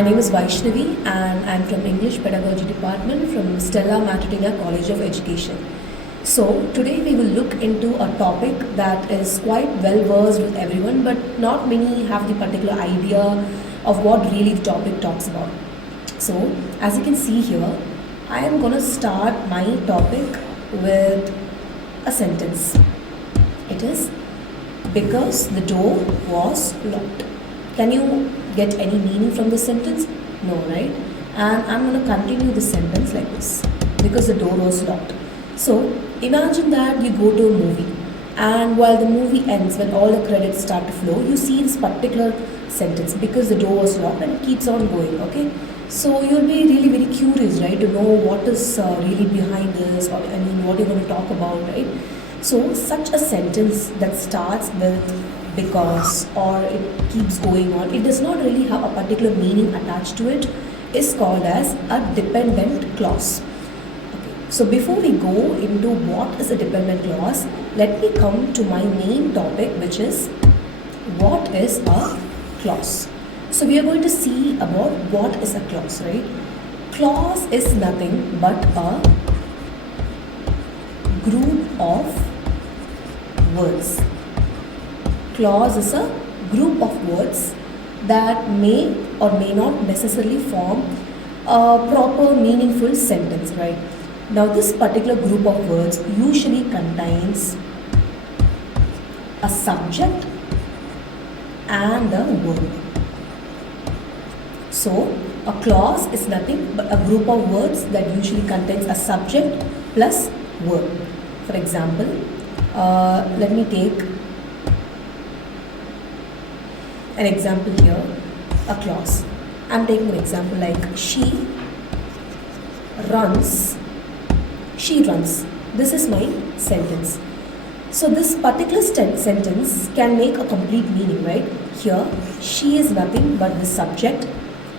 My name is Vaishnavi and I'm from English Pedagogy Department from Stella Matutina College of Education. So today we will look into a topic that is quite well versed with everyone, but not many have the particular idea of what really the topic talks about. So as you can see here, I am going to start my topic with a sentence. It is because the door was locked. Can you get any meaning from this sentence? No, right? And I'm going to continue the sentence like this. Because the door was locked. So imagine that you go to a movie, and while the movie ends, when all the credits start to flow, you see this particular sentence, because the door was locked, and it keeps on going, okay? So you'll be really very curious, right, to know what is really behind this, or what you're going to talk about, right? So such a sentence that starts with because, or it keeps going on, it does not really have a particular meaning attached to it, is called as a dependent clause. Okay. So before we go into what is a dependent clause, let me come to my main topic, which is what is a clause. So we are going to see about what is a clause, right? Clause is nothing but a group of words. Clause is a group of words that may or may not necessarily form a proper meaningful sentence, right? Now this particular group of words usually contains a subject and a verb. So a clause is nothing but a group of words that usually contains a subject plus verb. For example, let me take an example here, a clause. I'm taking an example like she runs. This is my sentence. So this particular sentence can make a complete meaning, right? Here, she is nothing but the subject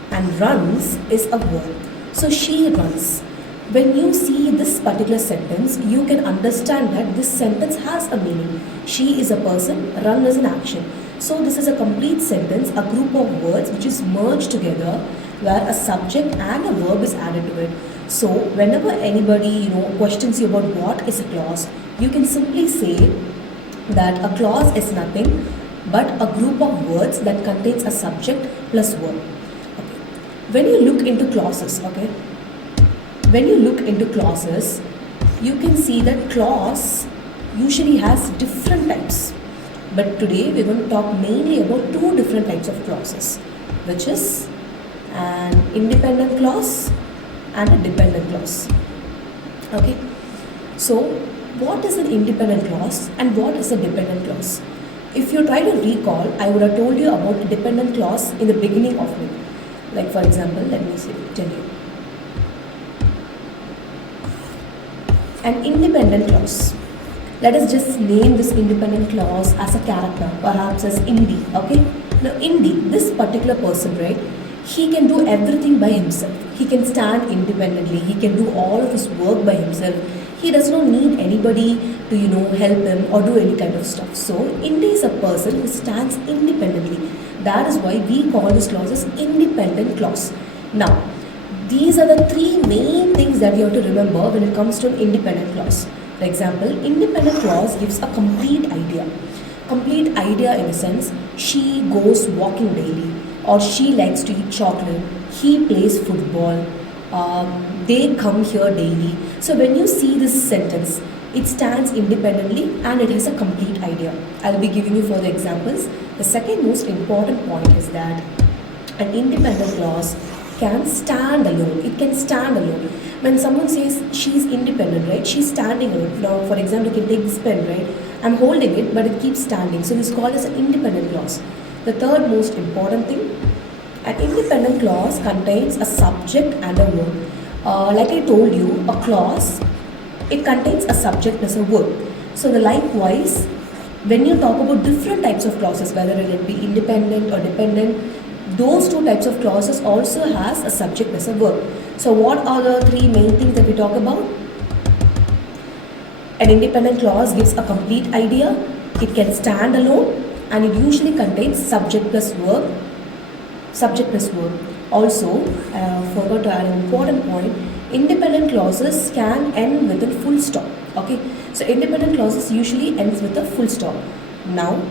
and runs is a verb. So she runs. When you see this particular sentence, you can understand that this sentence has a meaning. She is a person, run is an action. So this is a complete sentence, a group of words which is merged together, where a subject and a verb is added to it. So whenever anybody questions you about what is a clause, you can simply say that a clause is nothing but a group of words that contains a subject plus verb. Okay. When you look into clauses, you can see that clause usually has different types. But today we're going to talk mainly about two different types of clauses, which is an independent clause and a dependent clause. Okay. So what is an independent clause and what is a dependent clause? If you try to recall, I would have told you about a dependent clause in the beginning of it. Like for example, let me tell you. An independent clause. Let us just name this independent clause as a character, perhaps as Indy, okay? Now Indy, this particular person, right, he can do everything by himself. He can stand independently. He can do all of his work by himself. He does not need anybody to, help him or do any kind of stuff. So Indy is a person who stands independently. That is why we call this clause as independent clause. Now, these are the three main things that you have to remember when it comes to an independent clause. For example, independent clause gives a complete idea. Complete idea in the sense, she goes walking daily, or she likes to eat chocolate, he plays football, they come here daily. So when you see this sentence, it stands independently and it has a complete idea. I'll be giving you further examples. The second most important point is that an independent clause can stand alone. It can stand alone. When someone says she's independent, right? She's standing alone. Now, for example, you can take this pen, right? I'm holding it, but it keeps standing. So this is called as an independent clause. The third most important thing, an independent clause contains a subject and a verb. Like I told you, a clause, it contains a subject plus a verb. So likewise, when you talk about different types of clauses, whether it be independent or dependent, those two types of clauses also has a subject plus a verb. So what are the three main things that we talk about? An independent clause gives a complete idea, it can stand alone, and it usually contains subject plus verb. Also, forgot to add an important point. Independent clauses can end with a full stop. Okay, so independent clauses usually ends with a full stop. Now,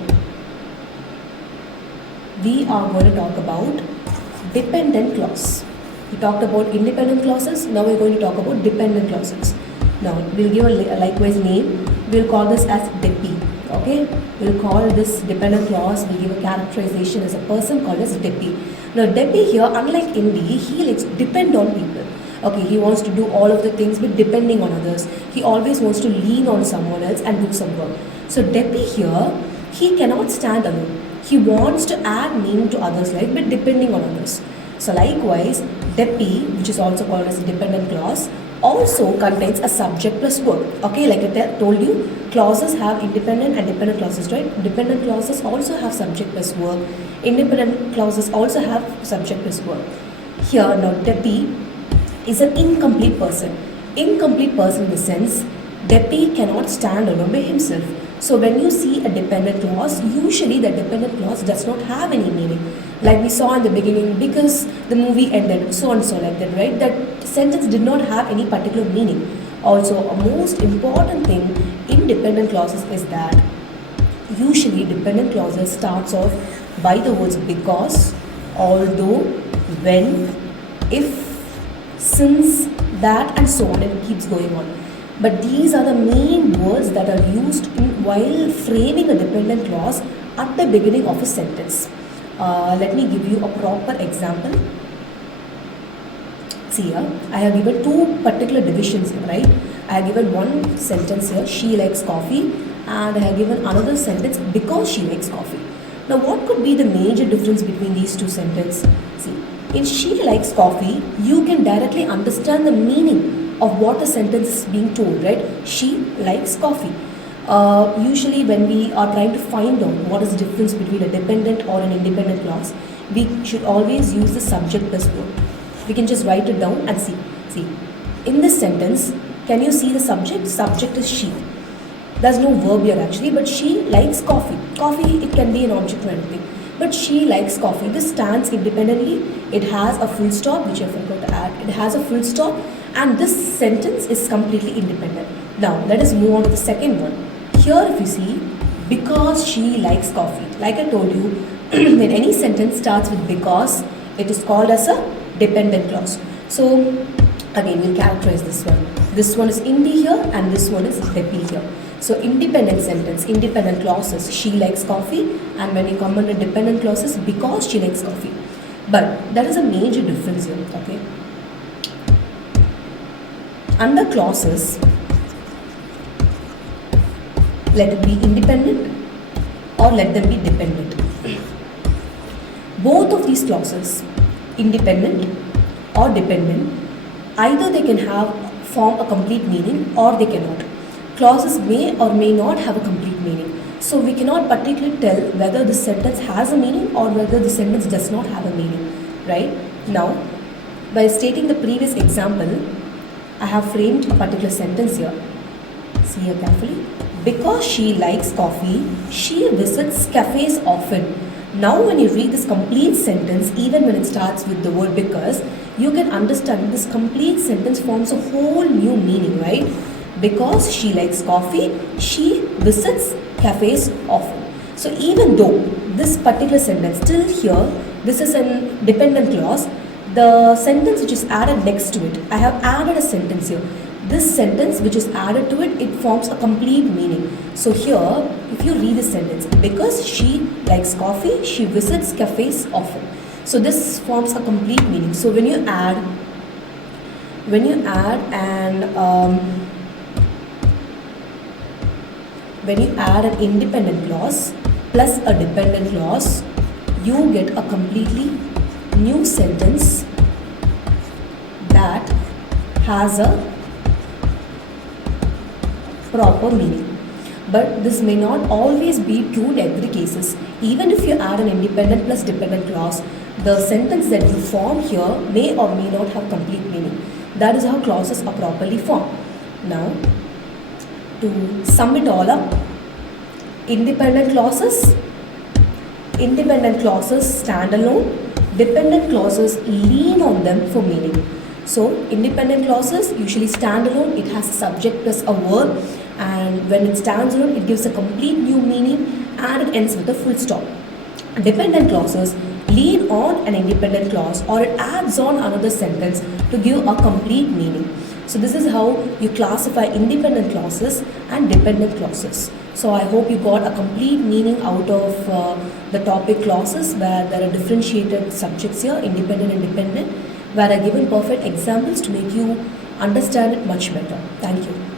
we are going to talk about dependent clause. We talked about independent clauses. Now we're going to talk about dependent clauses. Now we'll give a likewise name. We'll call this as depi. Okay, we'll call this dependent clause. We'll give a characterization as a person called as depi. Now depi here, unlike indi, he likes depend on people. Okay, he wants to do all of the things but depending on others. He always wants to lean on someone else and do some work. So depi here, he cannot stand alone. He wants to add meaning to others' life but depending on others. So likewise, depi, which is also called as a dependent clause, also contains a subject plus verb. Okay, like I told you, clauses have independent and dependent clauses, right? Dependent clauses also have subject plus verb. Independent clauses also have subject plus verb. Here, now depi is an incomplete person. Incomplete person in the sense, depi cannot stand alone by himself. So when you see a dependent clause, usually the dependent clause does not have any meaning. Like we saw in the beginning, because the movie ended, so and so like that, right? That sentence did not have any particular meaning. Also, a most important thing in dependent clauses is that usually dependent clauses starts off by the words because, although, when, if, since, that, and so on, and it keeps going on. But these are the main words that are used while framing a dependent clause at the beginning of a sentence. Let me give you a proper example. See here, I have given two particular divisions here, right? I have given one sentence here, she likes coffee, and I have given another sentence, because she likes coffee. Now, what could be the major difference between these two sentences? See, in she likes coffee, you can directly understand the meaning of what the sentence is being told, right? She likes coffee. Usually when we are trying to find out what is the difference between a dependent or an independent clause, we should always use the subject plus verb. We can just write it down and see. See, in this sentence, can you see the subject? Subject is she. There's no verb here actually, but she likes coffee. Coffee, it can be an object or anything. But she likes coffee. This stands independently. It has a full stop, which I forgot to add. It has a full stop, and this sentence is completely independent. Now, let us move on to the second one. Here, if you see, because she likes coffee. Like I told you, when any sentence starts with because, it is called as a dependent clause. So, again, we'll characterize this one. This one is indi here, and this one is depi here. So, independent sentence, independent clauses, she likes coffee, and when you come under dependent clauses, because she likes coffee. But there is a major difference here, okay? Under clauses, let it be independent or let them be dependent. Both of these clauses, independent or dependent, either they can form a complete meaning or they cannot. Clauses may or may not have a complete meaning. So we cannot particularly tell whether the sentence has a meaning or whether the sentence does not have a meaning, right? Now, by stating the previous example, I have framed a particular sentence here. See here carefully. Because she likes coffee, she visits cafes often. Now when you read this complete sentence, even when it starts with the word because, you can understand this complete sentence forms a whole new meaning, right? Because she likes coffee, she visits cafes often. So even though this particular sentence, still here, this is a dependent clause, the sentence which is added next to it, I have added a sentence here. This sentence which is added to it, it forms a complete meaning. So here, if you read this sentence, because she likes coffee, she visits cafes often. So this forms a complete meaning. So when you add an independent clause plus a dependent clause, you get a completely new sentence that has a proper meaning. But this may not always be true in every cases. Even if you add an independent plus dependent clause, the sentence that you form here may or may not have complete meaning. That is how clauses are properly formed. Now, to sum it all up, independent clauses stand alone, Dependent clauses lean on them for meaning. So independent clauses usually stand alone, it has a subject plus a verb, and when it stands alone it gives a complete new meaning and it ends with a full stop. Dependent clauses lean on an independent clause or it adds on another sentence to give a complete meaning. So this is how you classify independent clauses and dependent clauses. So I hope you got a complete meaning out of the topic clauses, where there are differentiated subjects here, independent and dependent, where I given perfect examples to make you understand it much better. Thank you.